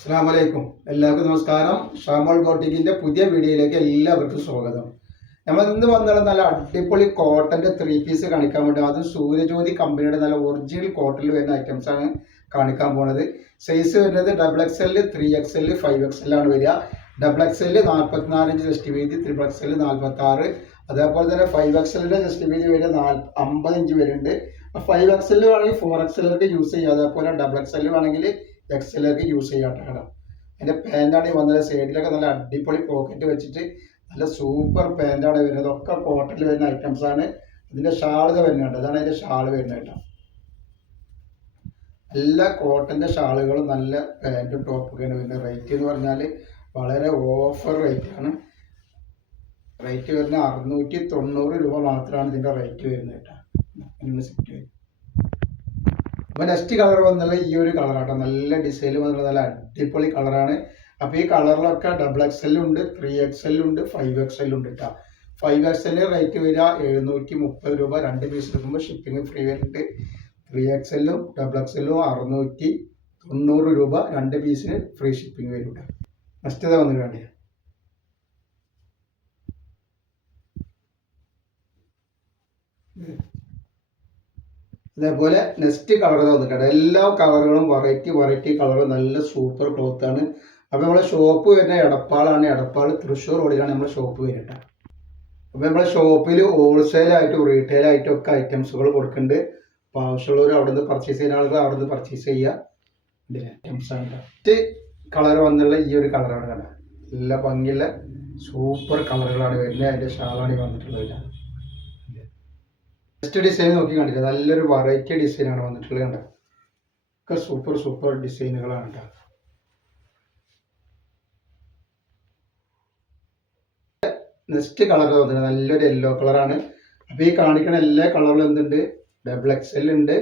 അസ്സലാമലൈക്കും. എല്ലാവർക്കും നമസ്കാരം. ഷാമോൾ ബോട്ടിക്കിന്റെ പുതിയ വീഡിയോയിലേക്ക് എല്ലാവർക്കും സ്വാഗതം. നമ്മൾ ഇന്ന് വന്നുള്ള നല്ല അടിപൊളി കോട്ടന്റെ 3 പീസ് കാണിക്കാൻ വേണ്ടി, അതും സൂര്യജ്യോതി കമ്പനിയുടെ നല്ല ഒറിജിനൽ കോട്ടണിൽ വരുന്ന ഐറ്റംസ് ആണ് കാണിക്കാൻ പോകുന്നത്. സൈസ് വരുന്നത് XXL, 3XL, 5XL ആണ് വരിക. XXL 44 ഇഞ്ച് ചെസ്റ്റ് വീതി, 3XL 46, അതേപോലെ തന്നെ 5XLന്റെ ചെസ്റ്റ് വീതി വരെ 50 ഇഞ്ച് വരുന്നുണ്ട്. 5XL വേണമെങ്കിൽ 4XL യൂസ് ചെയ്യുക, അതേപോലെ XXL വേണമെങ്കിൽ XL യൂസ് ചെയ്യാട്ടോ. അതിന്റെ പാൻറ്റാണ് ഈ വന്നത്. സൈഡിലൊക്കെ നല്ല അടിപൊളി പോക്കറ്റ് വെച്ചിട്ട് നല്ല സൂപ്പർ പാൻറ്റാണ് വരുന്നത്. ഒക്കെ കോട്ടണിൽ വരുന്ന ഐറ്റംസ് ആണ്. ഇതിന്റെ ഷാള് വരുന്നുണ്ട്. അതാണ് അതിന്റെ ഷാള് വരുന്നത് കേട്ടോ. എല്ലാ കോട്ടന്റെ ഷാളുകളും നല്ല പാൻറ്റും ടോപ്പൊക്കെയാണ് വരുന്നത്. റേറ്റ് എന്ന് പറഞ്ഞാൽ വളരെ ഓഫർ റേറ്റ് ആണ്. റേറ്റ് വരുന്നത് 690 രൂപ മാത്രമാണ് ഇതിന്റെ റേറ്റ് വരുന്നത് കേട്ടോ. അപ്പോൾ നെക്സ്റ്റ് കളർ വന്നുള്ള ഈ ഒരു കളറാട്ടോ. നല്ല ഡിസൈൻ വന്നുള്ള നല്ല അടിപൊളി കളറാണ്. അപ്പോൾ ഈ കളറിലൊക്കെ XXL ഉണ്ട്, 3XL ഉണ്ട്, 5XL ഉണ്ട് കേട്ടോ. 5XL റേറ്റ് വരിക 730 രൂപ. 2 പീസ് എടുക്കുമ്പോൾ ഷിപ്പിംഗ് ഫ്രീ വരുന്നുണ്ട്. 3XL XXL 690 രൂപ. 2 പീസിന് ഫ്രീ ഷിപ്പിംഗ് വരും കേട്ടോ. നെക്സ്റ്റ് ഇതാ വന്നിട്ട് വേണ്ടേ. അതേപോലെ നെക്സ്റ്റ് കളർ വന്നിട്ടുണ്ട്. എല്ലാ കളറുകളും വെറൈറ്റി കളറും നല്ല സൂപ്പർ ക്ലോത്ത് ആണ്. അപ്പോൾ നമ്മളെ ഷോപ്പ് വരുന്ന എടപ്പാളാണ്. എടപ്പാൾ തൃശ്ശൂർ റോഡിലാണ് നമ്മുടെ ഷോപ്പ് വരുന്നത്. അപ്പോൾ നമ്മളെ ഷോപ്പിൽ ഹോൾസെയിലായിട്ടും റീറ്റെയിലായിട്ടും ഒക്കെ ഐറ്റംസുകൾ കൊടുക്കുന്നുണ്ട്. അപ്പോൾ ആവശ്യമുള്ളവർ അവിടെ നിന്ന് പർച്ചേസ് ചെയ്യുന്ന ആളുകൾ അവിടെ നിന്ന് പർച്ചേസ് ചെയ്യുക. ഐറ്റംസ് ആണ്. നെക്സ്റ്റ് കളർ വന്നുള്ള ഈ ഒരു കളറാണ് കണ്ടത്. നല്ല ഭംഗിയുള്ള സൂപ്പർ കളറുകളാണ് വരുന്നത്. അതിൻ്റെ ഷാളാണ് വന്നിട്ടുള്ളത്. നെക്സ്റ്റ് ഡിസൈൻ നോക്കി കണ്ടില്ല. നല്ലൊരു വെറൈറ്റി ഡിസൈനാണ് വന്നിട്ടുള്ളത്. കണ്ടോ, ഒക്കെ സൂപ്പർ ഡിസൈനുകളാണ് കേട്ടോ. നെക്സ്റ്റ് കളർ വന്നിട്ട് നല്ലൊരു യെല്ലോ കളറാണ്. അപ്പോൾ ഈ കാണിക്കുന്ന എല്ലാ കളറുകളും എന്തുണ്ട്, XXL ഉണ്ട്,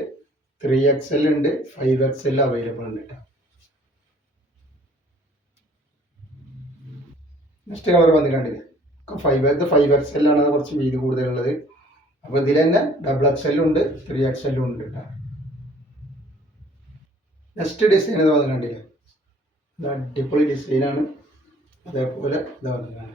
3XL ഉണ്ട്, 5XL അവൈലബിൾ ഉണ്ട് കേട്ടോ. നെക്സ്റ്റ് കളർ വന്നിട്ട് കണ്ടില്ല. 5XL ആണ് കുറച്ച് വീതി കൂടുതലുള്ളത്. അപ്പോൾ ഇതിൽ തന്നെ XXL ഉണ്ട്, 3XL ഉണ്ട് കേട്ടോ. നെക്സ്റ്റ് ഡിസൈൻ ഇത് വന്നിട്ടുണ്ടല്ലേ. ഇത് അടിപൊളി ഡിസൈനാണ്. അതേപോലെ ഇത് വന്നിട്ടാണ്.